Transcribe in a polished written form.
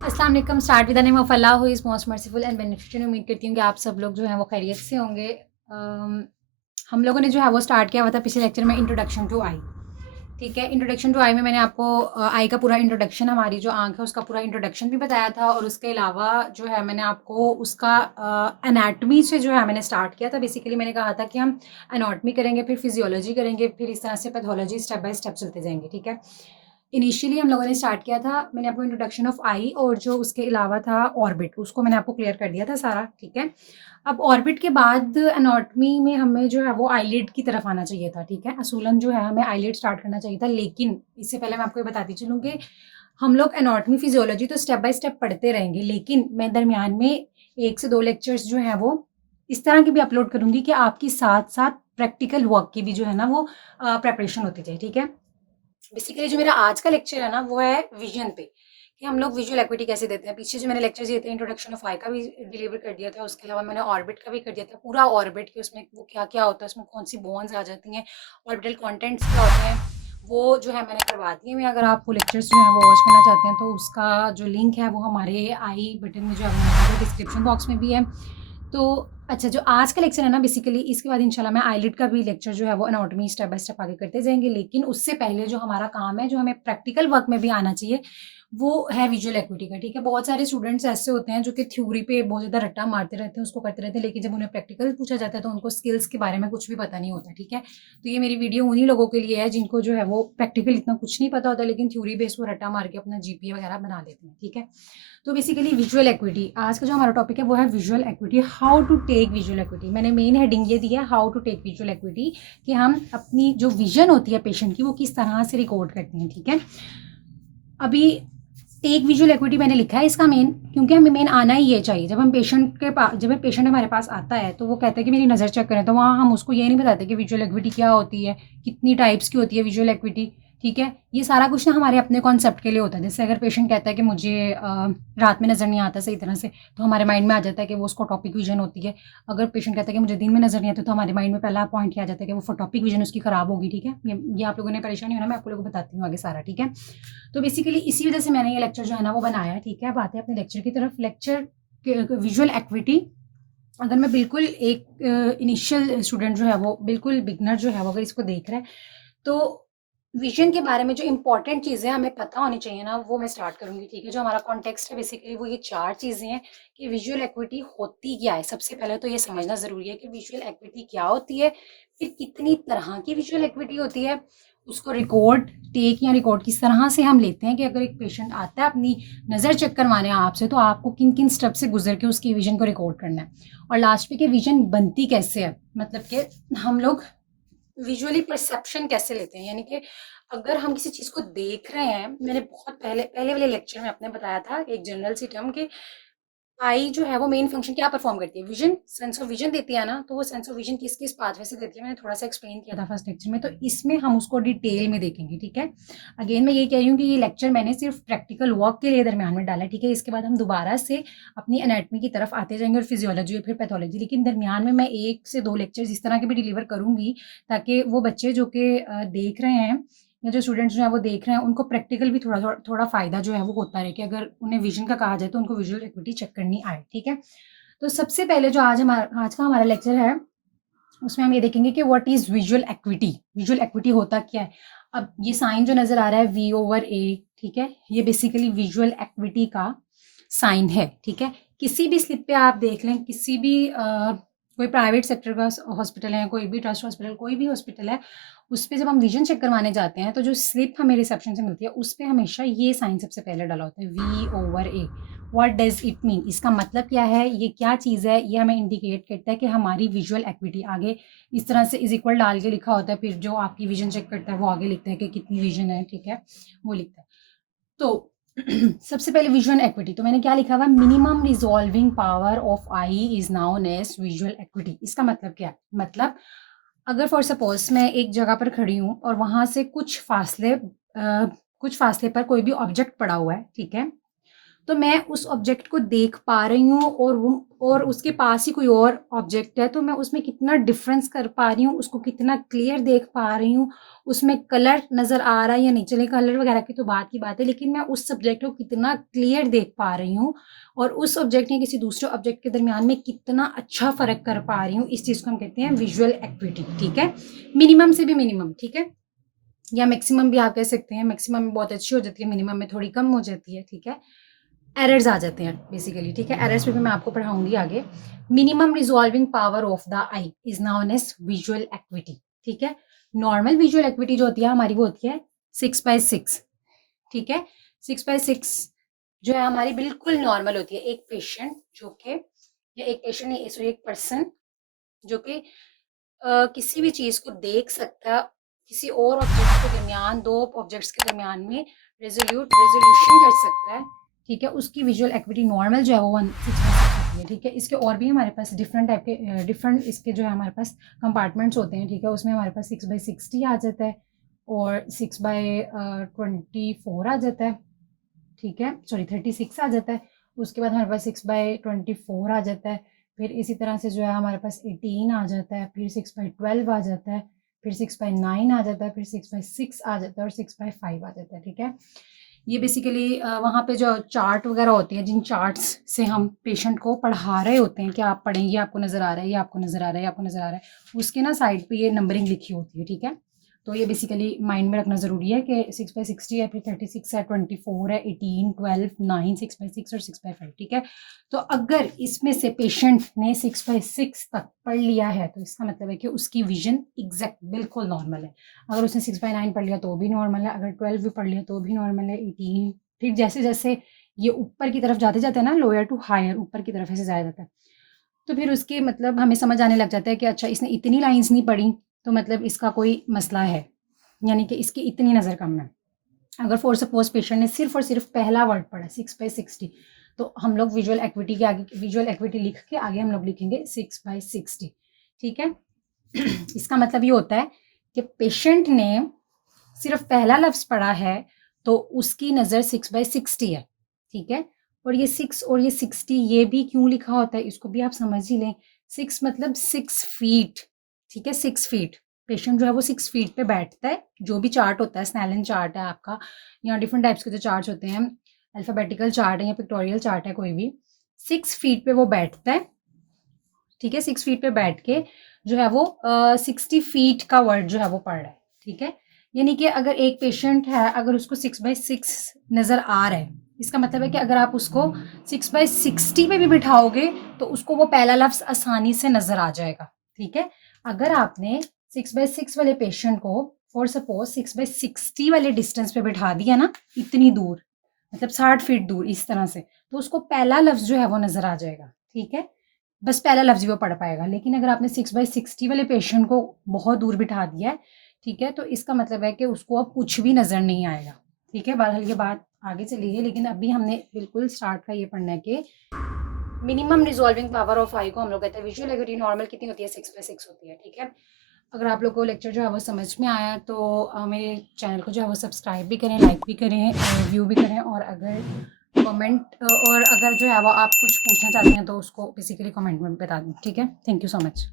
अस्सलाम वालेकुम। Start with the name of Allah who is most merciful and beneficial. उम्मीद करती हूँ कि आप सब लोग जो हैं वो खैरियत से होंगे। हम लोगों ने जो है वो स्टार्ट किया हुआ था पिछले लेक्चर में इंट्रोडक्शन टू आई। ठीक है, इंट्रोडक्शन टू आई में मैंने आपको आई का पूरा इंट्रोडक्शन, हमारी जो आँख है उसका पूरा इंट्रोडक्शन भी बताया था, और उसके अलावा जो है मैंने आपको उसका एनाटमी से जो है मैंने स्टार्ट किया था। बेसिकली मैंने कहा था कि हम एनाटमी करेंगे, फिर फिजियोलॉजी करेंगे, फिर इस तरह से पैथोलॉजी स्टेप बाय स्टेप चलते जाएंगे। ठीक है, इनिशियली हम लोगों ने स्टार्ट किया था, मैंने आपको इंट्रोडक्शन ऑफ आई और जो उसके अलावा था ऑर्बिट, उसको मैंने आपको क्लियर कर दिया था सारा। ठीक है, अब ऑर्बिट के बाद एनाटॉमी में हमें जो है वो आईलिड की तरफ आना चाहिए था। ठीक है, असूलन जो है हमें आईलिड स्टार्ट करना चाहिए था, लेकिन इससे पहले मैं आपको ये बताती चलूँ कि हम लोग एनाटॉमी फिजियोलॉजी तो स्टेप बाय स्टेप पढ़ते रहेंगे, लेकिन मैं दरमियान में 1 से 2 लेक्चर्स जो हैं वो इस तरह के भी अपलोड करूँगी कि आपकी साथ साथ प्रैक्टिकल वर्क की भी जो है ना वो प्रेपरेशन होती जाए। ठीक है, बेसिकली जो मेरा आज का लेक्चर है ना वो है विजन पे, कि हम लोग विजुअल एक्विटी कैसे देते हैं। पीछे जो मैंने लेक्चर दिए थे, इंट्रोडक्शन ऑफ आई का भी डिलीवर कर दिया था, उसके अलावा मैंने ऑर्बिट का भी कर दिया था, पूरा ऑर्बिट के उसमें वो क्या क्या होता है, उसमें कौन सी बोन्स आ जाती हैं, ऑर्बिटल कॉन्टेंट्स क्या होते हैं, वो जो है मैंने करवा दिए हैं। अगर आप वो लेक्चर्स जो है वो वॉच करना चाहते हैं तो उसका जो लिंक है वो हमारे आई बटन में जो है डिस्क्रिप्शन बॉक्स में भी है। तो अच्छा, जो आज का लेक्चर है ना, बेसिकली इसके बाद इंशाल्लाह मैं आईलिड का भी लेक्चर जो है वो एनाटॉमी स्टेप बाय स्टेप आगे करते जाएंगे, लेकिन उससे पहले जो हमारा काम है, जो हमें प्रैक्टिकल वर्क में भी आना चाहिए, वो है विजुअल एक्विटी का। ठीक है, बहुत सारे स्टूडेंट्स ऐसे होते हैं जो कि थ्योरी पे बहुत ज़्यादा रट्टा मारते रहते हैं, उसको करते रहते हैं, लेकिन जब उन्हें प्रैक्टिकल पूछा जाता है तो उनको स्किल्स के बारे में कुछ भी पता नहीं होता। ठीक है, तो ये मेरी वीडियो उन्हीं लोगों के लिए है जिनको जो है वो प्रैक्टिकल इतना कुछ नहीं पता होता, लेकिन थ्योरी बेस वो रट्टा मार के अपना जीपीए वगैरह बना लेते हैं। ठीक है, तो बेसिकली विजुअल एक्विटी आज का जो हमारा टॉपिक है वो है visual acuity, how to take visual acuity. मैंने मेन हेडिंग ये दी है, how to take visual acuity, कि हम अपनी जो विजन होती है पेशेंट की वो किस तरह से रिकॉर्ड करते हैं। ठीक है, अभी टेक विजुअल एक्विटी मैंने लिखा है इसका मेन, क्योंकि हमें मेन आना ही ये चाहिए। जब हम पेशेंट के पास, जब पेशेंट हमारे पास आता है तो वो कहता है कि मेरी नज़र चेक करें, तो वहाँ हम उसको ये नहीं बताते कि विजुअल एक्विटी क्या होती है, कितनी टाइप्स की होती है विजुअल एक्विटी। ठीक है, ये सारा कुछ ना हमारे अपने कॉन्सेप्ट के लिए होता है। जैसे अगर पेशेंट कहता है कि मुझे रात में नज़र नहीं आता सही तरह से, तो हमारे माइंड में आ जाता है कि वो उसको टॉपिक विजन होती है। अगर पेशेंट कहता है कि मुझे दिन में नज़र नहीं आता, तो हमारे माइंड में पहला पॉइंट क्या आ जाता है कि वो फोटोपिक विजन उसकी खराब होगी। ठीक है, ये आप लोगों ने परेशानी होना, मैं आप लोगों को बताती हूँ आगे सारा। ठीक है, तो बेसिकली इसी वजह से मैंने ये लेक्चर जो है ना वो बनाया है। ठीक है, अब आते हैं अपने लेक्चर की तरफ। लेक्चर विजुअल एक्विटी, अगर मैं बिल्कुल एक इनिशियल स्टूडेंट जो है वो, बिल्कुल बिगनर जो है वो अगर इसको देख रहा है, तो विजन के बारे में जो इंपॉर्टेंट चीज़ें हमें पता होनी चाहिए ना, वो मैं स्टार्ट करूँगी। ठीक है, जो हमारा कॉन्टेक्स्ट है बेसिकली वो ये 4 चीज़ें हैं कि विजुअल एक्विटी होती क्या है। सबसे पहले तो ये समझना ज़रूरी है कि विजुअल एक्विटी क्या होती है, फिर कितनी तरह की विजुअल एक्विटी होती है, उसको रिकॉर्ड, टेक या रिकॉर्ड किस तरह से हम लेते हैं, कि अगर एक पेशेंट आता है अपनी नज़र चेक करवाने आपसे, तो आपको किन किन स्टेप से गुजर के उसकी विजन को रिकॉर्ड करना है, और लास्ट पे कि विजन बनती कैसे है, मतलब कि हम लोग विजुअली परसेप्शन कैसे लेते हैं। यानी कि अगर हम किसी चीज़ को देख रहे हैं, मैंने बहुत पहले पहले वाले लेक्चर में आपने बताया था एक जनरल सी टर्म कि आई जो है वो मेन फंक्शन क्या परफॉर्म करती है, विजन, सेंस ऑफ विजन देती है ना, तो वो सेंस ऑफ विजन किस किस पाथवे से देती है, मैंने थोड़ा सा एक्सप्लेन किया था फर्स्ट लेक्चर में, तो इसमें हम उसको डिटेल में देखेंगे। ठीक है, अगेन मैं ये कह रही हूँ कि ये लेक्चर मैंने सिर्फ प्रैक्टिकल वर्क के लिए दरमियान में डाला है। ठीक है, इसके बाद हम दोबारा से अपनी एनाटमी की तरफ आते जाएंगे और फिजियोलॉजी और फिर पैथोलॉजी, लेकिन दरमियान में मैं 1 से 2 लेक्चर इस तरह के भी डिलीवर करूँगी, ताकि वो बच्चे जो कि देख रहे हैं, या जो स्टूडेंट्स जो है वो देख रहे हैं, उनको प्रैक्टिकल भी थोड़ा थोड़ा थोड़ा फ़ायदा जो है वो होता रहे, कि अगर उन्हें विजन का कहा जाए तो उनको विजुअल एक्विटी चेक करनी आए। ठीक है, तो सबसे पहले जो आज का हमारा लेक्चर है उसमें हम ये देखेंगे कि what is visual equity, visual equity होता क्या है। अब ये साइन जो नज़र आ रहा है V/A, ठीक है, ये बेसिकली विजुअल एक्विटी का साइन है। ठीक है, किसी भी स्लिप पे आप देख लें, किसी भी कोई प्राइवेट सेक्टर का हॉस्पिटल है, कोई भी ट्रस्ट हॉस्पिटल, कोई भी हॉस्पिटल है, उस पे जब हम विजन चेक करवाने जाते हैं तो जो स्लिप हमें रिसेप्शन से मिलती है उस पे हमेशा ये साइन सबसे पहले डाला होता है, V/A। What does it mean, इसका मतलब क्या है, ये क्या चीज़ है, ये हमें इंडिकेट करता है कि हमारी विजुअल एक्विटी आगे इस तरह से इज इक्वल डाल के लिखा होता है, फिर जो आपकी विजन चेक करता है वो आगे लिखता है कि कितनी विजन है। ठीक है, वो लिखता है। तो सबसे पहले विजुअल एक्विटी, तो मैंने क्या लिखा हुआ, minimum resolving power of eye is known as visual acuity. इसका मतलब क्या है, मतलब अगर फॉर सपोज मैं एक जगह पर खड़ी हूँ और वहां से कुछ फासले पर कोई भी ऑब्जेक्ट पड़ा हुआ है, ठीक है, तो मैं उस ऑब्जेक्ट को देख पा रही हूँ और उसके पास ही कोई और ऑब्जेक्ट है, तो मैं उसमें कितना डिफरेंस कर पा रही हूँ, उसको कितना क्लियर देख पा रही हूँ, उसमें कलर नज़र आ रहा है या नहीं। चले कलर वगैरह की तो बात की बात है, लेकिन मैं उस सब्जेक्ट को कितना क्लियर देख पा रही हूँ और उस ऑब्जेक्ट या किसी दूसरे ऑब्जेक्ट के दरमियान में कितना अच्छा फ़र्क कर पा रही हूँ, इस चीज़ को हम कहते हैं विजुअल एक्विटी। ठीक है, मिनिमम से भी मिनिमम, ठीक है, या मैक्सिमम भी आप कह सकते हैं। मैक्सिमम में बहुत अच्छी हो जाती है, मिनिमम में थोड़ी कम हो जाती है। ठीक है, एरर्स आ जाते हैं बेसिकली। ठीक है, एरर्स पे भी मैं आपको पढ़ाऊंगी आगे। Minimum resolving power of the eye is known as visual acuity. ठीक है, नॉर्मल विजुअल एक्विटी जो होती है हमारी, वो होती है 6/6। ठीक है, 6/6 जो है हमारी बिल्कुल नॉर्मल होती है। एक पेशेंट जो कि, या एक पेशेंट नहीं, सॉरी, एक पर्सन जो कि किसी भी चीज़ को देख सकता है, किसी और ऑब्जेक्ट के दरमियान, दो ऑब्जेक्ट्स के दरमियान में रेजोल्यूशन कर सकता है। ठीक है, उसकी विजुअल एक्विटी नॉर्मल जो है वो 1/6 होती है। ठीक है, इसके और भी हमारे पास डिफरेंट टाइप के डिफरेंट इसके जो है हमारे पास कंपार्टमेंट्स होते हैं। ठीक है, उसमें हमारे पास 6/60 आ जाता है और 6/24 आ जाता है। ठीक है, सॉरी 36 आ जाता है। उसके बाद हमारे पास 6/24 आ जाता है। फिर इसी तरह से जो है हमारे पास 18 आ जाता है, फिर 6/12 आ जाता है, फिर 6/9 आ जाता है, फिर 6/6 आ जाता है और 6/5 आ जाता है। ठीक है, ये बेसिकली वहाँ पे जो चार्ट वगैरह होते हैं, जिन चार्ट्स से हम पेशेंट को पढ़ा रहे होते हैं कि आप पढ़ें, ये आपको नज़र आ रहा है, ये आपको नज़र आ रहा है, ये आपको नज़र आ रहा है, उसके ना साइड पे ये नंबरिंग लिखी होती है। ठीक है, तो ये बेसिकली माइंड में रखना ज़रूरी है कि 6/60 है, फिर 36 है, 24 है, 18, 12, 9, 6/6 और 6/5। ठीक है, तो अगर इसमें से पेशेंट ने 6/6 तक पढ़ लिया है तो इसका मतलब है कि उसकी विजन एग्जैक्ट बिल्कुल नॉर्मल है। अगर उसने 6/9 पढ़ लिया तो भी नॉर्मल है, अगर 12 भी पढ़ लिया तो भी नॉर्मल है, 18। फिर जैसे जैसे ये ऊपर की तरफ जाते जाते हैं ना, लोअर टू हायर, ऊपर की तरफ ऐसे जाया जाता है, तो फिर उसके मतलब हमें समझ आने लग जाता है कि अच्छा इसने इतनी लाइंस नहीं पढ़ी, तो मतलब इसका कोई मसला है, यानी कि इसकी इतनी नज़र कम है। अगर फॉर सपोज पेशेंट ने सिर्फ और सिर्फ पहला वर्ड पढ़ा 6/60, तो हम लोग विजुअल एक्विटी के आगे, विजुअल एक्विटी लिख के आगे हम लोग लिखेंगे 6/60। ठीक है, इसका मतलब ये होता है कि पेशेंट ने सिर्फ पहला लफ्ज़ पढ़ा है तो उसकी नज़र 6/60 है। ठीक है, और ये 6 और ये 60 ये भी क्यों लिखा होता है, इसको भी आप समझ ही लें। 6 मतलब 6 फीट। ठीक है, 6 फीट। पेशेंट जो है वो 6 फीट पे बैठता है। जो भी चार्ट होता है, स्नेलन चार्ट है आपका, या डिफरेंट टाइप्स के जो चार्ट होते हैं, अल्फ़ाबेटिकल चार्ट है या पिक्टोरियल चार्ट है, कोई भी 6 फीट पे वो बैठता है। ठीक है, 6 फीट पे बैठ के जो है वो 60 फीट का वर्ड जो है वो पढ़ रहा है। ठीक है, यानी कि अगर एक पेशेंट है, अगर उसको 6/6 नज़र आ रहा है, इसका मतलब है कि अगर आप उसको 6/60 पे भी बिठाओगे तो उसको वो पहला लफ्ज़ आसानी से नज़र आ जाएगा। ठीक है, अगर आपने 6/6 वाले पेशेंट को फॉर सपोज 6/60 वाले डिस्टेंस पे बिठा दिया ना, इतनी दूर, मतलब 60 फीट दूर इस तरह से, तो उसको पहला लफ्ज़ जो है वो नज़र आ जाएगा। ठीक है, बस पहला लफ्ज़ ही वो पढ़ पाएगा। लेकिन अगर आपने 6/60 वाले पेशेंट को बहुत दूर बिठा दिया है, ठीक है, तो इसका मतलब है कि उसको अब कुछ भी नज़र नहीं आएगा। ठीक है, बहरहाल ये बात आगे चली है, लेकिन अभी हमने बिल्कुल स्टार्ट का ये पढ़ना है कि मिनिमम रिजॉल्विंग पावर ऑफ आई को हम लोग कहते हैं विजुअल एक्विटी नॉर्मल कितनी होती है, 6/6 होती है। ठीक है, अगर आप लोग को लेक्चर जो है वो समझ में आया तो मेरे चैनल को जो है वो सब्सक्राइब भी करें, लाइक भी करें, व्यू भी करें, और अगर कमेंट और अगर जो है वो आप कुछ पूछना चाहते हैं तो उसको बेसिकली कमेंट में बता दें। ठीक है, थैंक यू सो मच।